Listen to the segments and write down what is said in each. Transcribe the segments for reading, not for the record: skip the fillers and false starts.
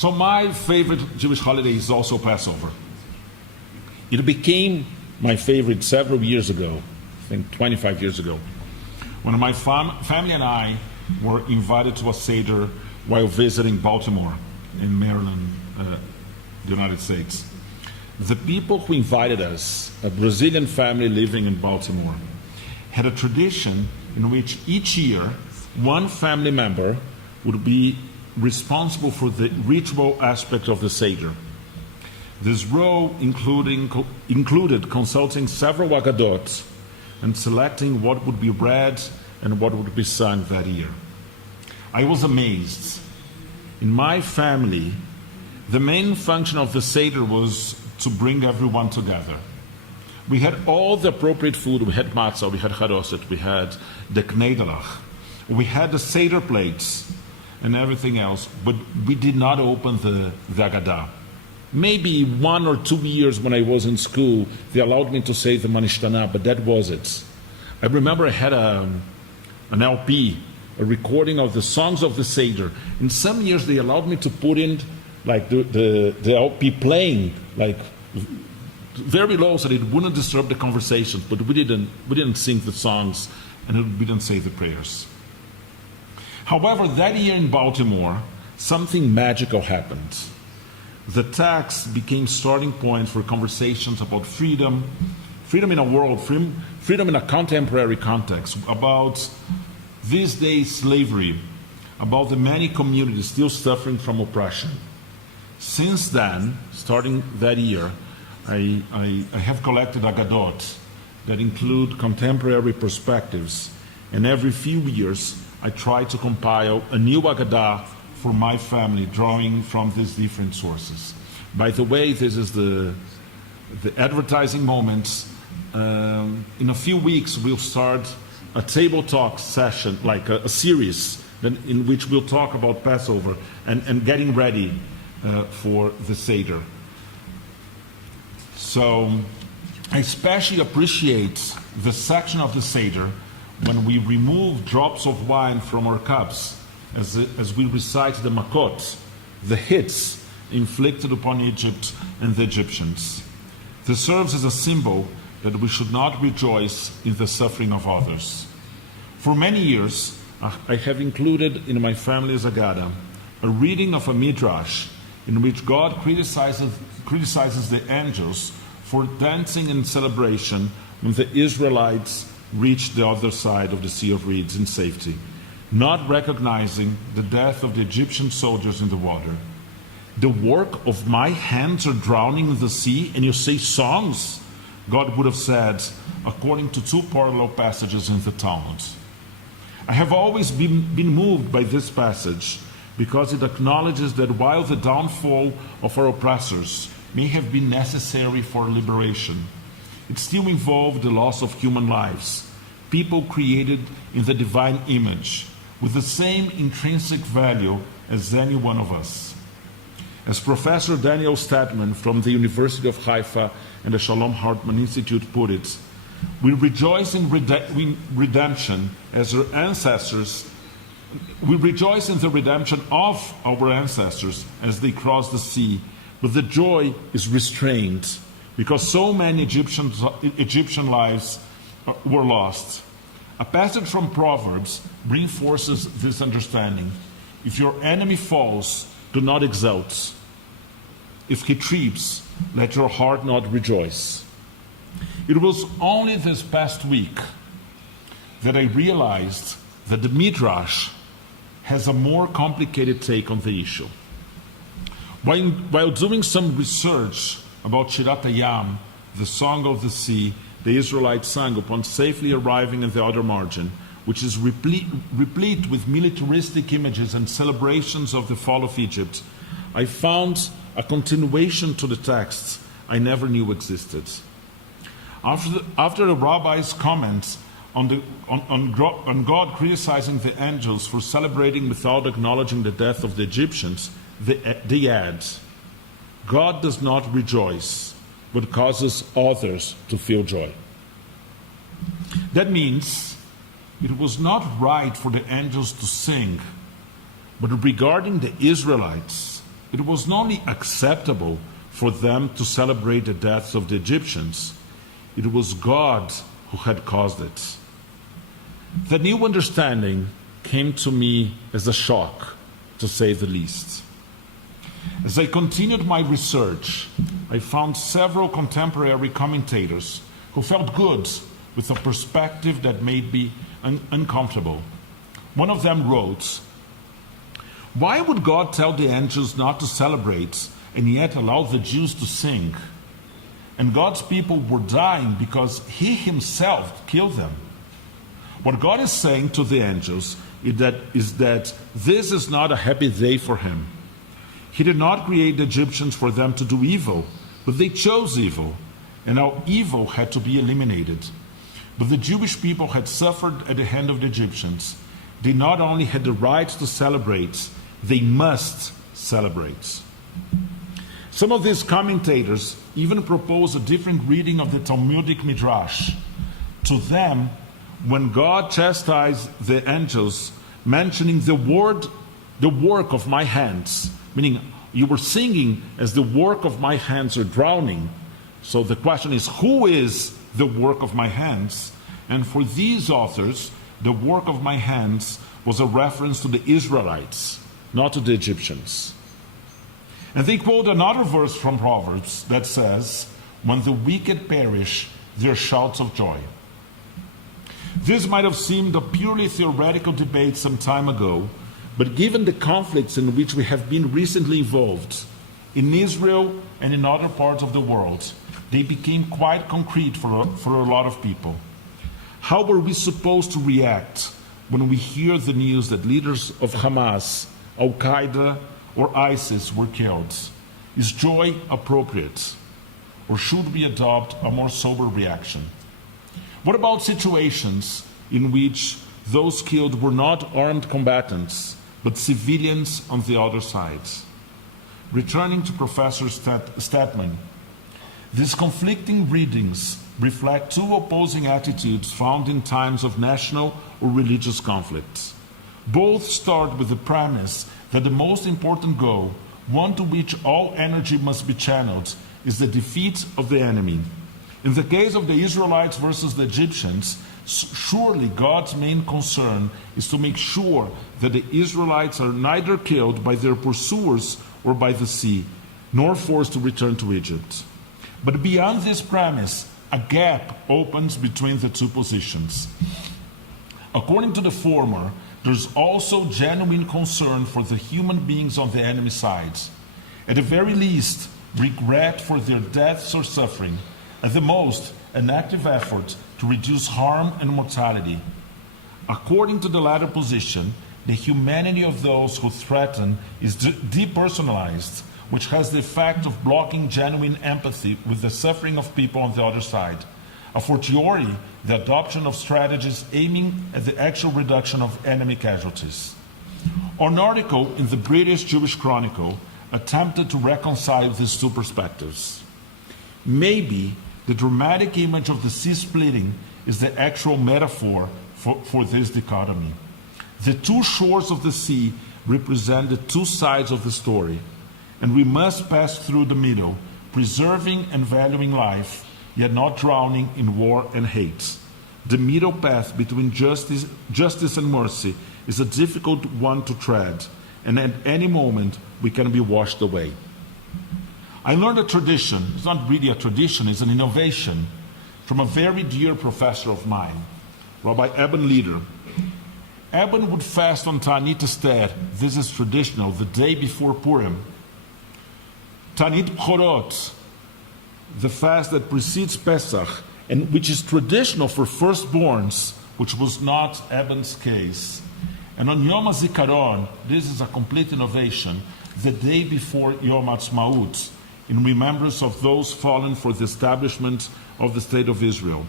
So my favorite Jewish holiday is also Passover. It became my favorite several years ago, I think 25 years ago, when my family and I were invited to a Seder while visiting Baltimore in Maryland, the United States. The people who invited us, a Brazilian family living in Baltimore, had a tradition in which each year one family member would be responsible for the ritual aspect of the Seder. This role included consulting several Aggadot and selecting what would be read and what would be sung that year. I was amazed. In my family, the main function of the Seder was to bring everyone together. We had all the appropriate food. We had matzah, we had charoset, we had the knedelach, we had the Seder plates and everything else, but we did not open the Haggadah. Maybe 1 or 2 years when I was in school, they allowed me to say the Manishtana, but that was it. I remember I had an LP, a recording of the songs of the Seder. In some years, they allowed me to put in like the LP playing like very low so that it wouldn't disturb the conversations, but we didn't sing the songs and we didn't say the prayers. However, that year in Baltimore, something magical happened. The text became starting point for conversations about freedom in a world, freedom in a contemporary context, about these days slavery, about the many communities still suffering from oppression. Since then, starting that year, I have collected Aggadot that include contemporary perspectives, and every few years I try to compile a new Haggadah for my family, drawing from these different sources. By the way, this is the advertising moment. In a few weeks, we'll start a table talk session, like a series in which we'll talk about Passover and getting ready for the Seder. So I especially appreciate the section of the Seder when we remove drops of wine from our cups as we recite the makot, the hits inflicted upon Egypt and the Egyptians. This serves as a symbol that we should not rejoice in the suffering of others. For many years, I have included in my family's Haggadah a reading of a midrash in which God criticizes the angels for dancing in celebration when the Israelites reached the other side of the Sea of Reeds in safety, not recognizing the death of the Egyptian soldiers in the water. The work of my hands are drowning in the sea, and you say songs? God would have said, according to 2 parallel passages in the Talmud. I have always been moved by this passage because it acknowledges that while the downfall of our oppressors may have been necessary for liberation, it still involved the loss of human lives, people created in the divine image, with the same intrinsic value as any one of us. As Professor Daniel Statman from the University of Haifa and the Shalom Hartman Institute put it, we rejoice in redemption as our ancestors. We rejoice in the redemption of our ancestors as they crossed the sea, but the joy is restrained because so many Egyptian lives were lost. A passage from Proverbs reinforces this understanding. If your enemy falls, do not exult. If he trips, let your heart not rejoice. It was only this past week that I realized that the Midrash has a more complicated take on the issue. While doing some research about Shirat Hayam, the Song of the Sea, the Israelites sang upon safely arriving at the other margin, which is replete with militaristic images and celebrations of the fall of Egypt, I found a continuation to the text I never knew existed. After the rabbi's comments on God criticizing the angels for celebrating without acknowledging the death of the Egyptians, they add, God does not rejoice, but causes others to feel joy. That means it was not right for the angels to sing, but regarding the Israelites, it was not only acceptable for them to celebrate the deaths of the Egyptians, it was God who had caused it. The new understanding came to me as a shock, to say the least. As I continued my research, I found several contemporary commentators who felt good with a perspective that made me uncomfortable. One of them wrote, "Why would God tell the angels not to celebrate and yet allow the Jews to sing? And God's people were dying because He Himself killed them. What God is saying to the angels is that this is not a happy day for Him. He did not create the Egyptians for them to do evil, but they chose evil, and now evil had to be eliminated. But the Jewish people had suffered at the hand of the Egyptians. They not only had the right to celebrate, they must celebrate." Some of these commentators even propose a different reading of the Talmudic Midrash. To them, when God chastised the angels, mentioning the work of my hands, meaning you were singing as the work of my hands are drowning. So the question is, who is the work of my hands? And for these authors, the work of my hands was a reference to the Israelites, not to the Egyptians. And they quote another verse from Proverbs that says, "When the wicked perish, there are shouts of joy." This might have seemed a purely theoretical debate some time ago, but given the conflicts in which we have been recently involved, in Israel and in other parts of the world, they became quite concrete for a lot of people. How were we supposed to react when we hear the news that leaders of Hamas, Al-Qaeda, or ISIS were killed? Is joy appropriate? Or should we adopt a more sober reaction? What about situations in which those killed were not armed combatants, but civilians on the other side? Returning to Professor Statman, these conflicting readings reflect two opposing attitudes found in times of national or religious conflicts. Both start with the premise that the most important goal, one to which all energy must be channeled, is the defeat of the enemy. In the case of the Israelites versus the Egyptians, surely God's main concern is to make sure that the Israelites are neither killed by their pursuers or by the sea, nor forced to return to Egypt. But beyond this premise, a gap opens between the two positions. According to the former, there's also genuine concern for the human beings on the enemy side. At the very least, regret for their deaths or suffering. At the most, an active effort to reduce harm and mortality. According to the latter position, the humanity of those who threaten is depersonalized, which has the effect of blocking genuine empathy with the suffering of people on the other side. A fortiori, the adoption of strategies aiming at the actual reduction of enemy casualties. An article in the British Jewish Chronicle attempted to reconcile these two perspectives. Maybe the dramatic image of the sea splitting is the actual metaphor for this dichotomy. The two shores of the sea represent the two sides of the story, and we must pass through the middle, preserving and valuing life, yet not drowning in war and hate. The middle path between justice and mercy is a difficult one to tread, and at any moment we can be washed away. I learned a tradition, it's not really a tradition, it's an innovation, from a very dear professor of mine, Rabbi Eben Leder. Eben would fast on Ta'anit Esther, this is traditional, the day before Purim. Ta'anit Bchorot, the fast that precedes Pesach, and which is traditional for firstborns, which was not Eben's case. And on Yom HaZikaron, this is a complete innovation, the day before Yom HaTzmaut, in remembrance of those fallen for the establishment of the State of Israel.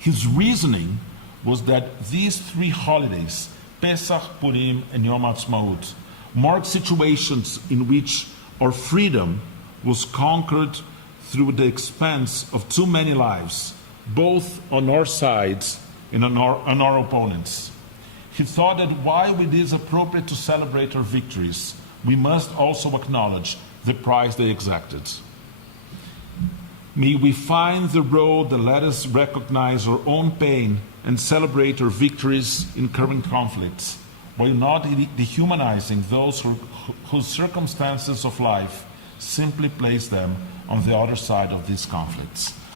His reasoning was that these three holidays, Pesach, Purim, and Yom HaTzmaut, mark situations in which our freedom was conquered through the expense of too many lives, both on our sides and on our opponents. He thought that while it is appropriate to celebrate our victories, we must also acknowledge the price they exacted. May we find the road that let us recognize our own pain and celebrate our victories in current conflicts, while not dehumanizing those whose circumstances of life simply place them on the other side of these conflicts.